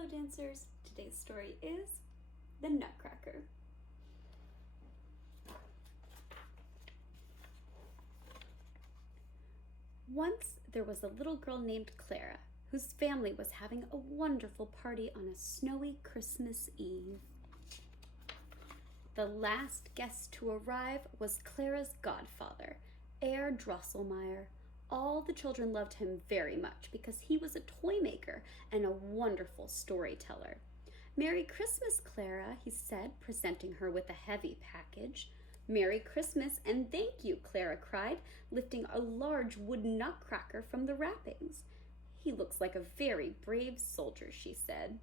Hello dancers! Today's story is The Nutcracker. Once there was a little girl named Clara whose family was having a wonderful party on a snowy Christmas Eve. The last guest to arrive was Clara's godfather, Herr Drosselmeyer. All the children loved him very much because he was a toy maker and a wonderful storyteller. "Merry Christmas, Clara," he said, presenting her with a heavy package. "Merry Christmas and thank you," Clara cried, lifting a large wooden nutcracker from the wrappings. "He looks like a very brave soldier," she said.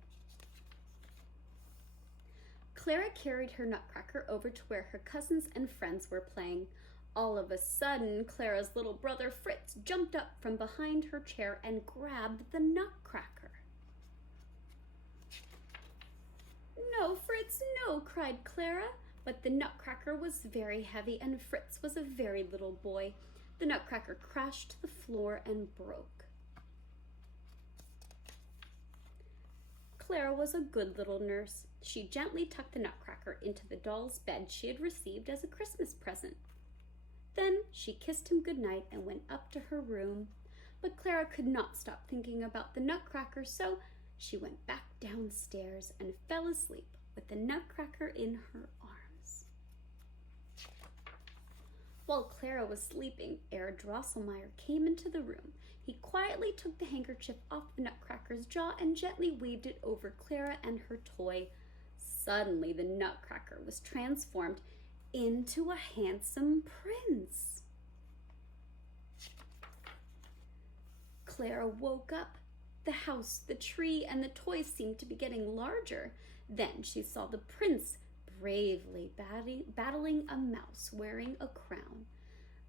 Clara carried her nutcracker over to where her cousins and friends were playing. All of a sudden, Clara's little brother Fritz jumped up from behind her chair and grabbed the nutcracker. "No, Fritz, no!" cried Clara. But the nutcracker was very heavy and Fritz was a very little boy. The nutcracker crashed to the floor and broke. Clara was a good little nurse. She gently tucked the nutcracker into the doll's bed she had received as a Christmas present. Then she kissed him goodnight and went up to her room. But Clara could not stop thinking about the nutcracker, so she went back downstairs and fell asleep with the nutcracker in her arms. While Clara was sleeping, Herr Drosselmeyer came into the room. He quietly took the handkerchief off the nutcracker's jaw and gently waved it over Clara and her toy. Suddenly, the nutcracker was transformed into a handsome prince. Clara woke up. The house, the tree, and the toys seemed to be getting larger. Then she saw the prince bravely battling a mouse wearing a crown.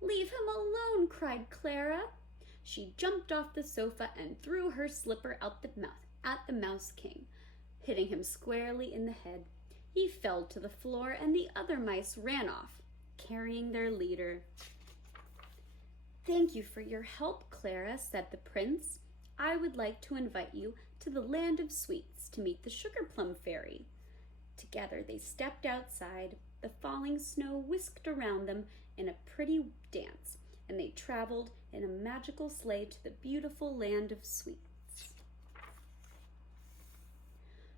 "Leave him alone!" cried Clara. She jumped off the sofa and threw her slipper out the mouth at the Mouse King, hitting him squarely in the head. He fell to the floor and the other mice ran off, carrying their leader. "Thank you for your help, Clara," said the prince. "I would like to invite you to the land of sweets to meet the sugar plum fairy." Together they stepped outside. The falling snow whisked around them in a pretty dance, and they traveled in a magical sleigh to the beautiful land of sweets.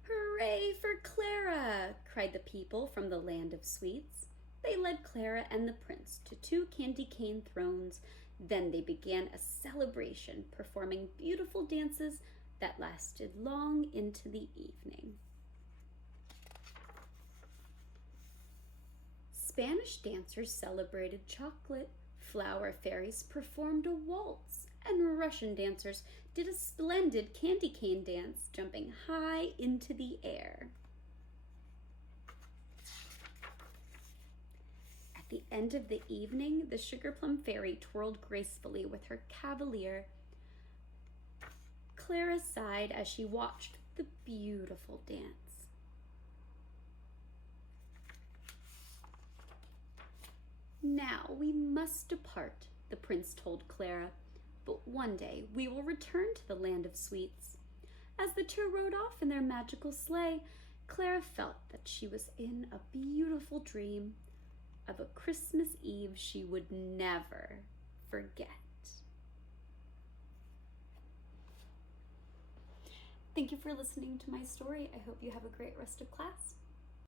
"Hooray for Clara!" cried the people from the land of sweets. They led Clara and the prince to 2 candy cane thrones. Then they began a celebration, performing beautiful dances that lasted long into the evening. Spanish dancers celebrated chocolate, flower fairies performed a waltz, and Russian dancers did a splendid candy cane dance, jumping high into the air. At the end of the evening, the sugar plum fairy twirled gracefully with her cavalier. Clara sighed as she watched the beautiful dance. "Now we must depart," the prince told Clara. "But one day we will return to the land of sweets." As the 2 rode off in their magical sleigh, Clara felt that she was in a beautiful dream of a Christmas Eve she would never forget. Thank you for listening to my story. I hope you have a great rest of class.